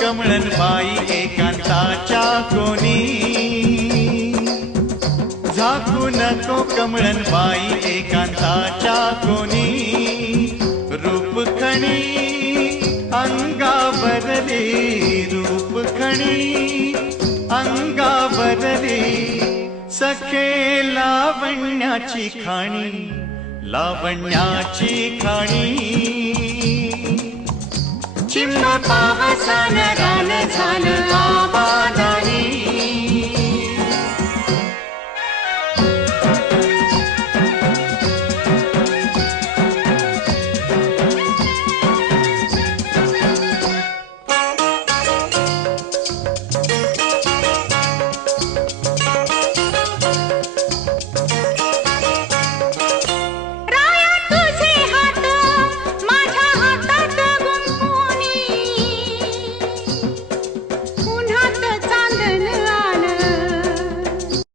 कमळन by एकांताच्या कोणी झाकू नको कमळन by एकांताच्या कोणी रूप खणी अंगावरली रूप खणी अंगावरली सखे लावण्याची खाणी लावण्याची खाणी। चिम्म पावसान रान झालं आबाद